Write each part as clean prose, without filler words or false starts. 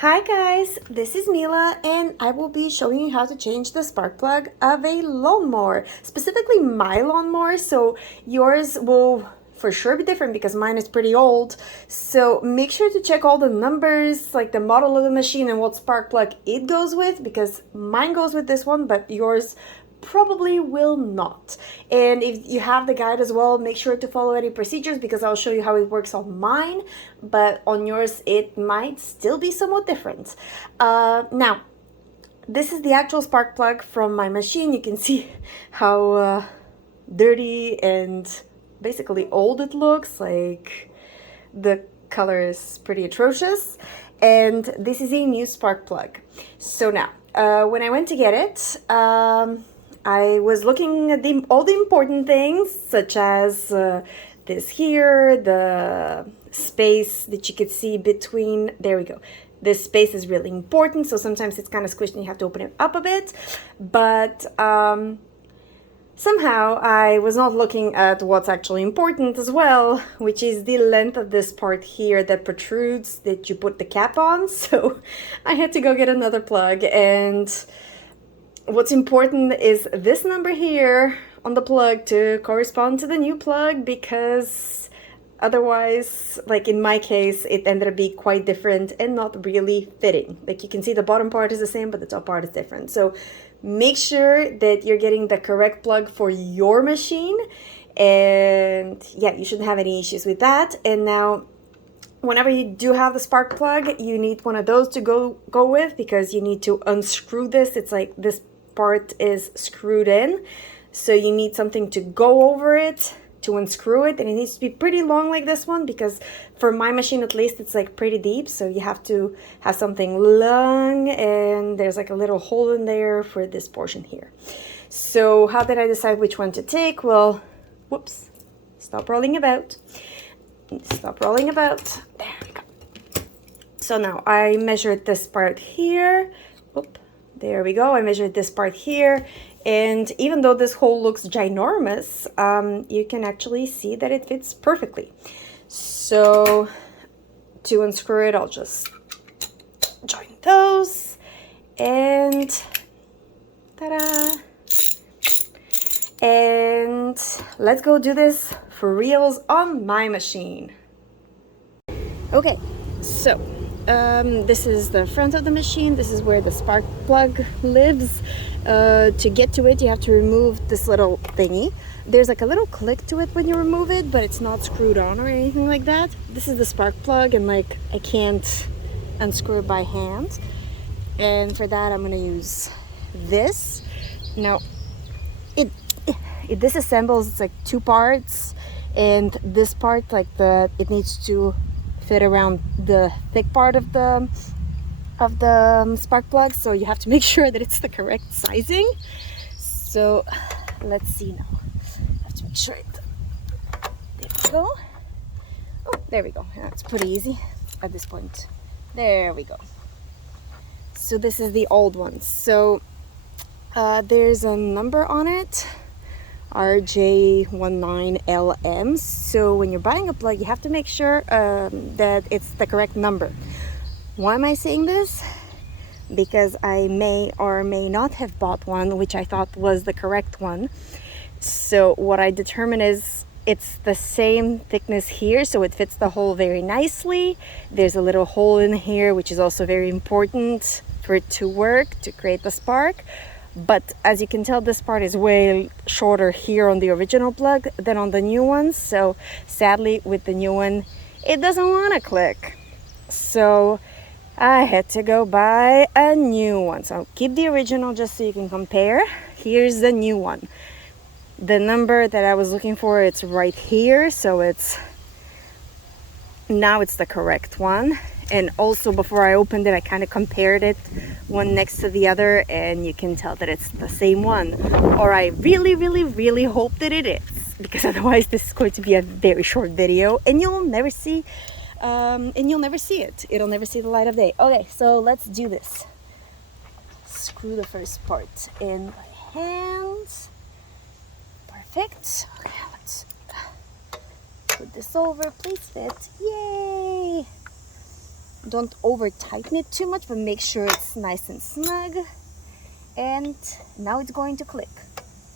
Hi guys, this is Mila and I will be showing you how to change the spark plug of a lawnmower, specifically my lawnmower, so yours will for sure be different because mine is pretty old. So make sure to check all the numbers, like the model of the machine and what spark plug it goes with, because mine goes with this one, but yours probably will not. And if you have the guide as well, make sure to follow any procedures because I'll show you how it works on mine, but on yours it might still be somewhat different. Now, this is the actual spark plug from my machine. You can see how dirty and basically old it looks. Like the color is pretty atrocious. And this is a new spark plug. So now, when I went to get it, I was looking at all the important things, such as this here, the space that you could see between, there we go. This space is really important, so sometimes it's kind of squished and you have to open it up a bit. But somehow I was not looking at what's actually important as well, which is the length of this part here that protrudes that you put the cap on. So I had to go get another plug, and what's important is this number here on the plug to correspond to the new plug, because otherwise, like in my case, it ended up being quite different and not really fitting. Like you can see the bottom part is the same, but the top part is different. So make sure that you're getting the correct plug for your machine. And yeah, you shouldn't have any issues with that. And now, whenever you do have the spark plug, you need one of those to go with, because you need to unscrew this. It's like this part is screwed in, so you need something to go over it to unscrew it, and it needs to be pretty long like this one, because for my machine at least it's like pretty deep, so you have to have something long, and there's like a little hole in there for this portion here. So how did I decide which one to take? Well, whoops, stop rolling about. Stop rolling about. There we go. So now I measured this part here. Oop, there we go. I measured this part here. And even though this hole looks ginormous, you can actually see that it fits perfectly. So to unscrew it, I'll just join those. And ta-da! And let's go do this for reals on my machine. Okay, so this is the front of the machine. This is where the spark plug lives. To get to it, you have to remove this little thingy. There's like a little click to it when you remove it, but it's not screwed on or anything like that. This is the spark plug, and like I can't unscrew it by hand. And for that, I'm gonna use this. Now, it disassembles. It's like two parts, and this part, like it needs to fit around the thick part of the spark plug, so you have to make sure that it's the correct sizing. So let's see now. I have to make sure it, there we go. Oh, there we go. That's pretty easy at this point. There we go. So this is the old one. So there's a number on it, RJ19LM. So when you're buying a plug, you have to make sure that it's the correct number. Why am I saying this? Because I may or may not have bought one which I thought was the correct one. So what I determined is it's the same thickness here, so it fits the hole very nicely. There's a little hole in here, which is also very important for it to work, to create the spark. But as you can tell, this part is way shorter here on the original plug than on the new one. So sadly, with the new one, it doesn't want to click. So I had to go buy a new one. So I'll keep the original just so you can compare. Here's the new one. The number that I was looking for, it's right here. So now it's the correct one. And also before I opened it, I kind of compared it one next to the other, and you can tell that it's the same one. Or I really, really, really hope that it is, because otherwise this is going to be a very short video and you'll never see it. It'll never see the light of day. Okay, so let's do this. Screw the first part in by hand. Perfect. Okay, let's put this over. Please fit. Yay! Don't over tighten it too much, but make sure it's nice and snug. And now it's going to click.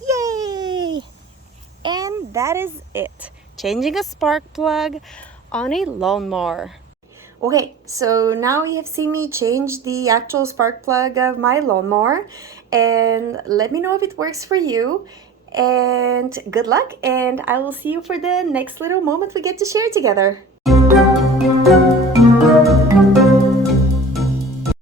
Yay! And that is it. Changing a spark plug on a lawnmower. Okay, so now you have seen me change the actual spark plug of my lawnmower, and let me know if it works for you. And good luck, and I will see you for the next little moment we get to share together.